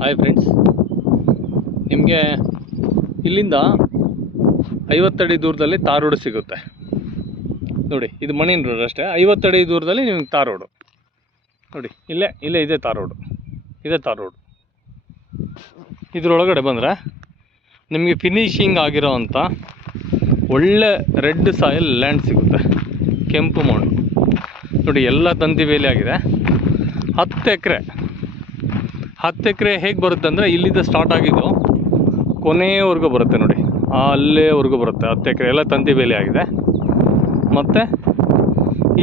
Hi friends, ನಿಮಗೆ ಇಲ್ಲಿಂದ 50 ಅಡಿ ದೂರದಲ್ಲಿ ತಾರ್ ರೋಡ್ ಸಿಗುತ್ತೆ ನೋಡಿ. ಇದು ಮಣ್ಣಿನ ರೋಡ್ ಅಷ್ಟೇ. 50 ಅಡಿ ದೂರದಲ್ಲಿ ನಿಮಗೆ ತಾರ್ ರೋಡು ನೋಡಿ. ಇಲ್ಲೇ ಇದೆ ತಾರ್ ರೋಡು, ಇದರೊಳಗಡೆ ಬಂದರೆ ನಿಮಗೆ ಫಿನಿಶಿಂಗ್ ಆಗಿರೋ ಅಂಥ ಒಳ್ಳೆ ರೆಡ್ ಸಾಯಿಲ್ ಲ್ಯಾಂಡ್ ಸಿಗುತ್ತೆ. ಕೆಂಪು ಮಣ್ಣು ನೋಡಿ, ಎಲ್ಲ ತಂತಿ ಬೇಲಿ ಆಗಿದೆ. 10 ಎಕರೆ ಹೇಗೆ ಬರುತ್ತೆ ಅಂದರೆ, ಇಲ್ಲಿಂದ ಸ್ಟಾರ್ಟ್ ಆಗಿದ್ದು ಕೊನೆಯವರೆಗೂ ಬರುತ್ತೆ ನೋಡಿ, ಅಲ್ಲೇವರೆಗೂ ಬರುತ್ತೆ. 10 ಎಕರೆ ಎಲ್ಲ ತಂತಿ ಬೇಲಿ ಆಗಿದೆ. ಮತ್ತು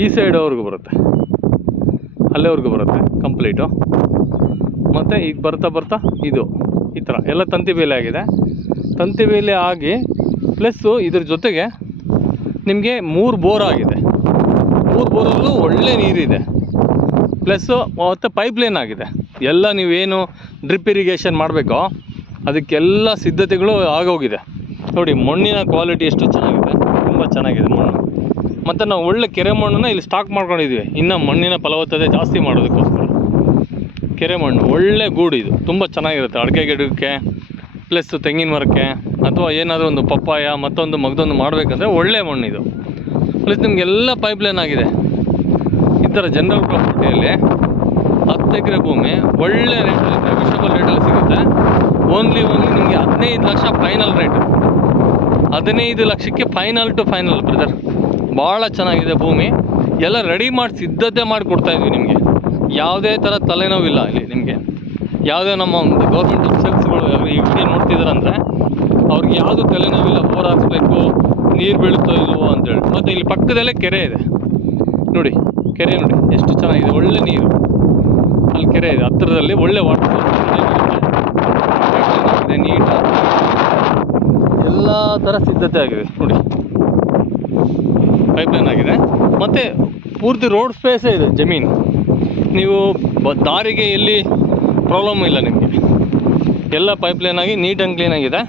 ಈ ಸೈಡವರೆಗೂ ಬರುತ್ತೆ, ಅಲ್ಲೇವರೆಗೂ ಬರುತ್ತೆ ಕಂಪ್ಲೀಟು. ಮತ್ತು ಈಗ ಬರ್ತಾ ಇದು ಈ ಥರ ಎಲ್ಲ ತಂತಿ ಬೇಲಿ ಆಗಿದೆ. ತಂತಿ ಬೇಲಿ ಆಗಿ ಪ್ಲಸ್ಸು ಇದ್ರ ಜೊತೆಗೆ ನಿಮಗೆ 3 ಬೋರ್ ಆಗಿದೆ. 3 ಬೋರಲ್ಲೂ ಒಳ್ಳೆ ನೀರಿದೆ. ಪ್ಲಸ್ಸು ಮತ್ತು ಪೈಪ್ಲೈನ್ ಆಗಿದೆ. ಎಲ್ಲ ನೀವೇನು ಡ್ರಿಪ್ ಇರಿಗೇಷನ್ ಮಾಡಬೇಕೋ ಅದಕ್ಕೆಲ್ಲ ಸಿದ್ಧತೆಗಳು ಆಗೋಗಿದೆ ನೋಡಿ. ಮಣ್ಣಿನ ಕ್ವಾಲಿಟಿ ಎಷ್ಟು ಚೆನ್ನಾಗಿದೆ, ತುಂಬ ಚೆನ್ನಾಗಿದೆ ಮಣ್ಣು. ಮತ್ತು ನಾವು ಒಳ್ಳೆ ಕೆರೆ ಮಣ್ಣನ್ನು ಇಲ್ಲಿ ಸ್ಟಾಕ್ ಮಾಡ್ಕೊಂಡಿದ್ದೀವಿ, ಇನ್ನು ಮಣ್ಣಿನ ಫಲವತ್ತತೆ ಜಾಸ್ತಿ ಮಾಡೋದಕ್ಕೋಸ್ಕರ. ಕೆರೆ ಮಣ್ಣು ಒಳ್ಳೆ ಗೂಡು, ಇದು ತುಂಬ ಚೆನ್ನಾಗಿರುತ್ತೆ ಅಡಿಕೆ ಗಿಡಕ್ಕೆ, ಪ್ಲಸ್ ತೆಂಗಿನ ಮರಕ್ಕೆ, ಅಥವಾ ಏನಾದರೂ ಒಂದು ಪಪ್ಪಾಯ ಮತ್ತೊಂದು ಮಗದೊಂದು ಮಾಡಬೇಕಂದ್ರೆ ಒಳ್ಳೆ ಮಣ್ಣು ಇದು. ಪ್ಲಸ್ ನಿಮಗೆಲ್ಲ ಪೈಪ್ಲೈನ್ ಆಗಿದೆ. ಈ ಥರ ಜನರಲ್ ಪ್ರಾಪರ್ಟಿಯಲ್ಲಿ 10 ಎಕರೆ ಭೂಮಿ ಒಳ್ಳೆ ರೇಟಲ್ಲಿ, ನೆಗೋಷಿಯಬಲ್ ರೇಟಲ್ಲಿ ಸಿಗುತ್ತೆ. ಓನ್ಲಿ ನಿಮಗೆ 15 ಲಕ್ಷ ಫೈನಲ್ ರೇಟು. 15 ಲಕ್ಷಕ್ಕೆ ಫೈನಲ್ ಟು ಫೈನಲ್ ಬ್ರದರ್. ಭಾಳ ಚೆನ್ನಾಗಿದೆ ಭೂಮಿ. ಎಲ್ಲ ರೆಡಿ ಮಾಡಿ ಸಿದ್ಧತೆ ಮಾಡಿ ಕೊಡ್ತಾಯಿದ್ವಿ ನಿಮಗೆ. ಯಾವುದೇ ಥರ ತಲೆನೋವಿಲ್ಲ ಇಲ್ಲಿ ನಿಮಗೆ. ಯಾವುದೇ ನಮ್ಮ ಒಂದು ಗೌರ್ಮೆಂಟ್ ಆಫೀಸರ್ಸ್ಗಳು ಈ ವಿಡಿಯೋ ನೋಡ್ತಿದ್ದಾರಂದರೆ ಅವ್ರಿಗೆ ಯಾವುದು ತಲೆನೋವಿಲ್ಲ. ಬೋರ್ ಹಾಕ್ಸ್ಬೇಕು, ನೀರು ಬೀಳುತ್ತೋ ಇಲ್ವೋ ಅಂತೇಳಿ. ಮತ್ತು ಇಲ್ಲಿ ಪಕ್ಕದಲ್ಲೇ ಕೆರೆ ಇದೆ ನೋಡಿ, ಕೆರೆ ನೋಡಿ ಎಷ್ಟು ಚೆನ್ನಾಗಿದೆ, ಒಳ್ಳೆ ನೀರು. ಅಲ್ಲಿ ಕೆರೆ ಇದೆ ಹತ್ತಿರದಲ್ಲಿ, ಒಳ್ಳೆ ವಾಟರ್ ಇದೆ, ನೀಟಾಗಿ ಎಲ್ಲ ಥರ ಸಿದ್ಧತೆ ಆಗಿದೆ ನೋಡಿ. ಪೈಪ್ಲೈನ್ ಆಗಿದೆ. ಮತ್ತು ಪೂರ್ತಿ ರೋಡ್ ಸ್ಪೇಸೇ ಇದೆ ಜಮೀನು. ನೀವು ದಾರಿಗೆ ಎಲ್ಲಿ ಪ್ರಾಬ್ಲಮ್ ಇಲ್ಲ ನಿಮಗೆ. ಎಲ್ಲ ಪೈಪ್ಲೈನ್ ಆಗಿ ನೀಟ್ ಆ್ಯಂಡ್ ಕ್ಲೀನ್ ಆಗಿದೆ.